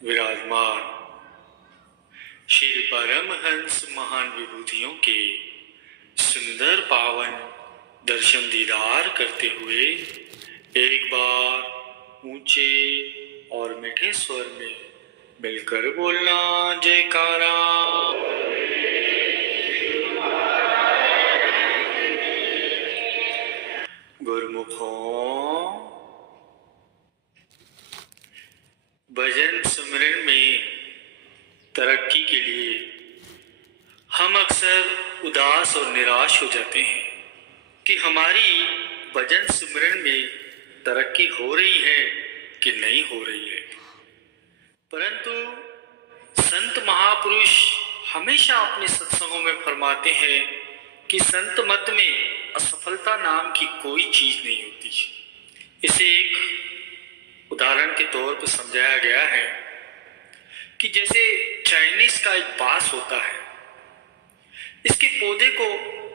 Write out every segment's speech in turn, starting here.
विराजमान श्री परमहंस महान विभूतियों के सुंदर पावन दर्शन दीदार करते हुए एक बार ऊंचे और मीठे स्वर में मिलकर बोलना जयकारा। गुरुमुखों, भजन सिमरन में तरक्की के लिए हम अक्सर उदास और निराश हो जाते हैं कि हमारी भजन सिमरन में तरक्की हो रही है कि नहीं हो रही है। परंतु संत महापुरुष हमेशा अपने सत्संगों में फरमाते हैं कि संत मत में असफलता नाम की कोई चीज नहीं होती। इसे एक उदाहरण के तौर पर समझाया गया है कि जैसे चाइनीज का एक बांस होता है, इसके पौधे को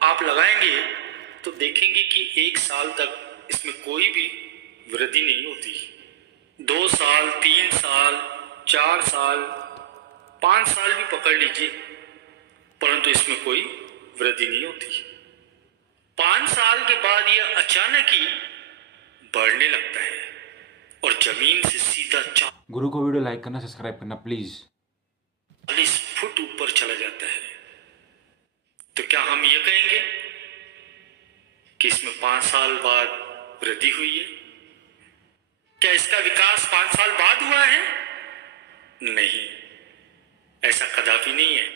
आप लगाएंगे तो देखेंगे कि 1 साल तक इसमें कोई भी वृद्धि नहीं होती। 2 साल, 3 साल, 4 साल, 5 साल भी पकड़ लीजिए, परंतु इसमें कोई वृद्धि नहीं होती। 5 साल के बाद यह अचानक ही बढ़ने लगता है और जमीन से सीधा गुरु को वीडियो लाइक करना, सब्सक्राइब करना प्लीज। 40 फुट ऊपर चला जाता है। तो क्या हम ये कहेंगे कि इसमें 5 साल बाद वृद्धि हुई है? क्या इसका विकास 5 साल बाद हुआ है? नहीं, ऐसा कदापि नहीं है।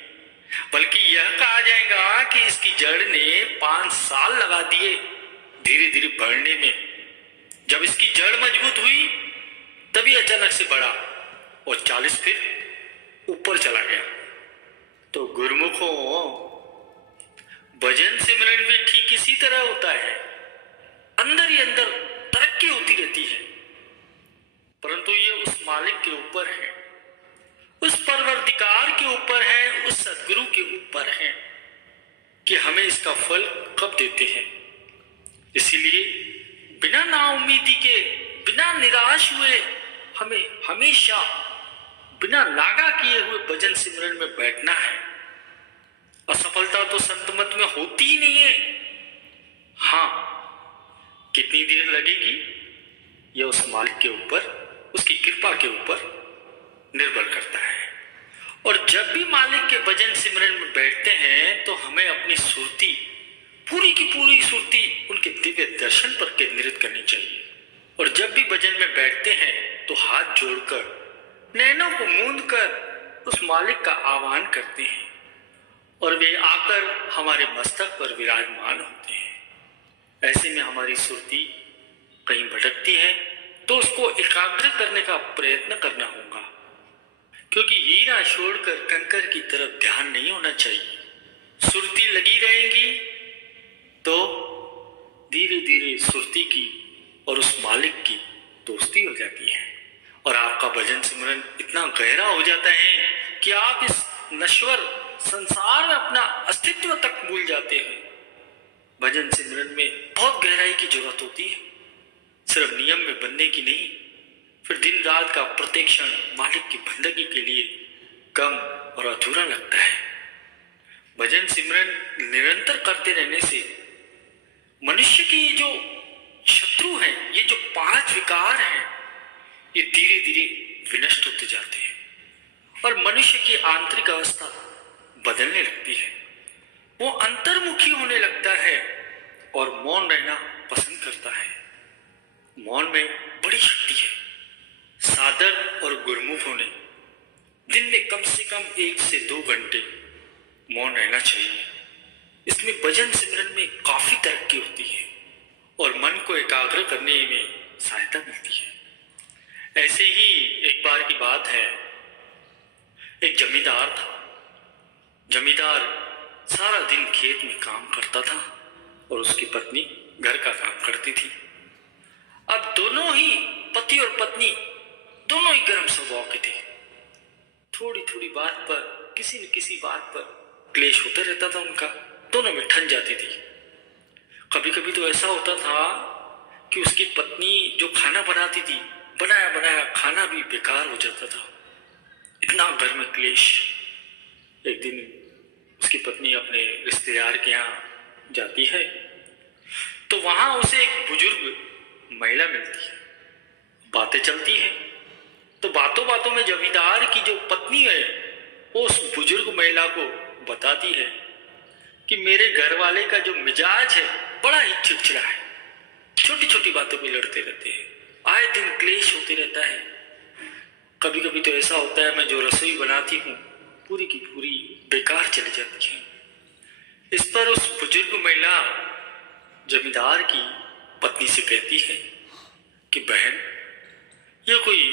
बल्कि यह कहा जाएगा कि इसकी जड़ ने 5 साल लगा दिए धीरे धीरे बढ़ने में। जब इसकी जड़ मजबूत हुई तभी अचानक से बढ़ा और 40 फीट ऊपर चला गया। तो गुरुमुखों, भजन सिमरन भी ठीक इसी तरह होता है। अंदर ही अंदर तरक्की होती रहती है, परंतु ये उस मालिक के ऊपर है, उस परवरदिगार के ऊपर है, उस सदगुरु के ऊपर है कि हमें इसका फल कब देते हैं। इसीलिए बिना नाउम्मीदी के, बिना निराश हुए हमें हमेशा बिना लागा किए हुए भजन सिमरन में बैठना है। असफलता तो संत मत में होती ही नहीं है। हाँ, कितनी देर लगेगी यह उस मालिक के ऊपर, उसकी कृपा के ऊपर निर्भर करता है। और जब भी मालिक के भजन सिमरन में बैठते हैं तो हमें अपनी सुरती, पूरी की पूरी सुरती उनके दिव्य दर्शन पर केंद्रित करनी चाहिए। और जब भी भजन में बैठते हैं तो हाथ जोड़कर, नैनों को मूंद कर उस मालिक का आह्वान करते हैं और वे आकर हमारे मस्तक पर विराजमान होते हैं। ऐसे में हमारी सुरती कहीं भटकती है तो उसको एकाग्र करने का प्रयत्न करना होगा, क्योंकि हीरा छोड़कर कंकर की तरफ ध्यान नहीं होना चाहिए। सुरती लगी रहेगी तो धीरे धीरे सुरती की और उस मालिक की दोस्ती हो जाती है और आपका भजन सिमरन इतना गहरा हो जाता है कि आप इस नश्वर संसार में अपना अस्तित्व तक भूल जाते हैं। भजन सिमरन में बहुत गहराई की जरूरत होती है, सिर्फ नियम में बनने की नहीं। फिर दिन रात का प्रत्येक क्षण मालिक की बंदगी के लिए कम और अधूरा लगता है। भजन सिमरन निरंतर करते रहने से मनुष्य की जो शत्रु है, ये जो 5 विकार हैं, ये धीरे धीरे विनष्ट होते जाते हैं और मनुष्य की आंतरिक अवस्था बदलने लगती है। वो अंतर्मुखी होने लगता है और मौन रहना पसंद करता है। मौन में बड़ी शक्ति है। साधक और गुरुमुखों ने दिन में कम से कम 1 से 2 घंटे मौन रहना चाहिए। इसमें भजन सिमरन में काफी तरक्की होती है और मन को एकाग्र करने में सहायता मिलती है। ऐसे ही एक बार की बात है, एक जमींदार था। जमींदार सारा दिन खेत में काम करता था और उसकी पत्नी घर का काम करती थी। अब दोनों ही पति और पत्नी दोनों ही गर्म स्वभाव के थे। थोड़ी थोड़ी बात पर, किसी न किसी बात पर क्लेश होता रहता था उनका, दोनों में ठन जाती थी। कभी कभी तो ऐसा होता था कि उसकी पत्नी जो खाना बनाती थी, बनाया बनाया खाना भी बेकार हो जाता था। इतना घर में क्लेश। एक दिन उसकी पत्नी अपने रिश्तेदार के यहाँ जाती है तो वहां उसे एक बुजुर्ग महिला मिलती है। बातें चलती हैं तो बातों बातों में जमींदार की जो पत्नी है वो उस बुजुर्ग महिला को बताती है कि मेरे घर वाले का जो मिजाज है बड़ा ही चिड़चिड़ा है, छोटी छोटी बातों पे लड़ते रहते हैं, आए दिन क्लेश होते रहता है। कभी कभी तो ऐसा होता है मैं जो रसोई बनाती हूँ पूरी की पूरी बेकार चली जाती है। इस पर उस बुजुर्ग महिला जमींदार की पत्नी से कहती है कि बहन, ये कोई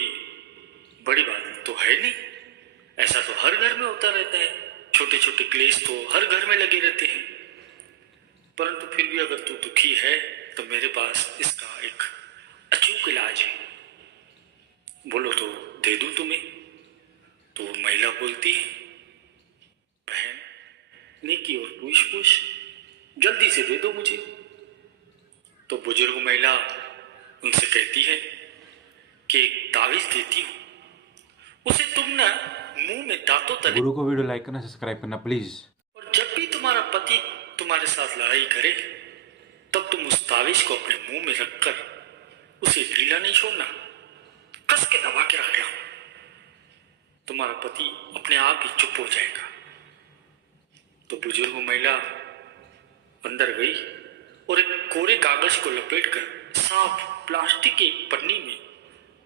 बड़ी बात तो है नहीं, ऐसा तो हर घर में होता रहता है, छोटे छोटे क्लेश तो हर घर में लगे रहते हैं, परंतु फिर भी अगर तू दुखी है तो मेरे पास इसका एक अचूक इलाज है, बोलो तो दे दूं तुम्हें। तो महिला बोलती है, बहन नेकी और पूछ पूछ, जल्दी से दे दो मुझे। तो बुजुर्ग महिला उनसे कहती है कि एक तावीज देती हूं, उसे तुम ना मुंह में दांतों तले, गुरु को वीडियो लाइक करना, सब्सक्राइब करना प्लीज। और जब भी तुम्हारा पति तुम्हारे साथ लड़ाई करे तब तुम उस तावीज को अपने मुंह में रखकर उसे ढीला नहीं छोड़ना, कस के दबा के रखना। तुम्हारा पति अपने आप ही चुप हो जाएगा। तो बुजुर्ग महिला अंदर गई और एक कोरे कागज को लपेटकर साफ प्लास्टिक की एक पन्नी में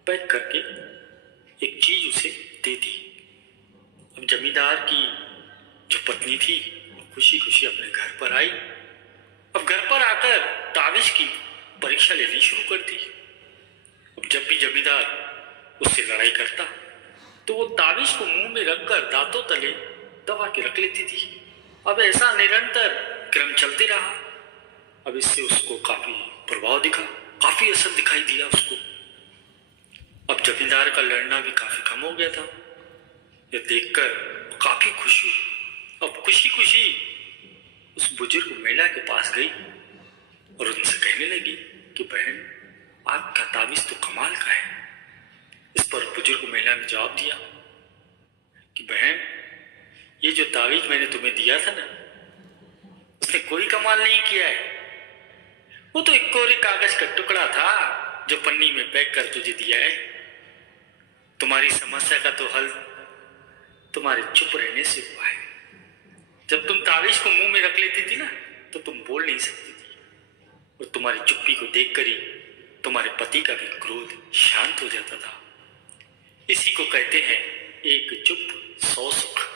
पैक करके एक चीज उसे दे दी। अब जमींदार की जो पत्नी थी वो खुशी खुशी अपने घर पर आई। अब घर पर आकर तावीज की परीक्षा लेनी शुरू कर दी। अब जब भी जमींदार उससे लड़ाई करता तो वो तावीज को मुंह में रखकर दांतों तले दबा के रख लेती थी। अब ऐसा निरंतर क्रम चलते रहा। अब इससे उसको काफी प्रभाव दिखा, काफी असर दिखाई दिया उसको। अब जमींदार का लड़ना भी काफी कम हो गया था। यह देखकर काफी खुश हुई। अब खुशी खुशी उस बुजुर्ग महिला के पास गई और उनसे कहने लगी कि बहन, आपका तावीज तो कमाल का है। इस पर बुजुर्ग महिला ने जवाब दिया कि बहन, ये जो तावीज मैंने तुम्हें दिया था ना, उसने कोई कमाल नहीं किया है। वो तो एक कोरे कागज का टुकड़ा था जो पन्नी में पैक कर तुझे दिया है। तुम्हारी समस्या का तो हल तुम्हारे चुप रहने से हुआ है। जब तुम तावीज को मुंह में रख लेती थी ना तो तुम बोल नहीं सकती थी, और तुम्हारी चुप्पी को देखकर ही तुम्हारे पति का भी क्रोध शांत हो जाता था। इसी को कहते हैं एक चुप 100 सुख।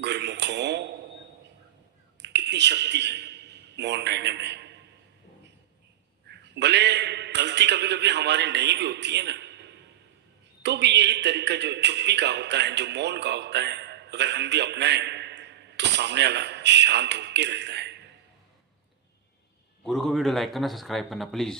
गुरुमुखों, कितनी शक्ति है मौन रहने में। भले गलती कभी कभी हमारी नहीं भी होती है ना, तो भी यही तरीका जो चुप्पी का होता है, जो मौन का होता है, अगर हम भी अपनाएं तो सामने वाला शांत होके रहता है। गुरु को वीडियो लाइक करना, सब्सक्राइब करना प्लीज।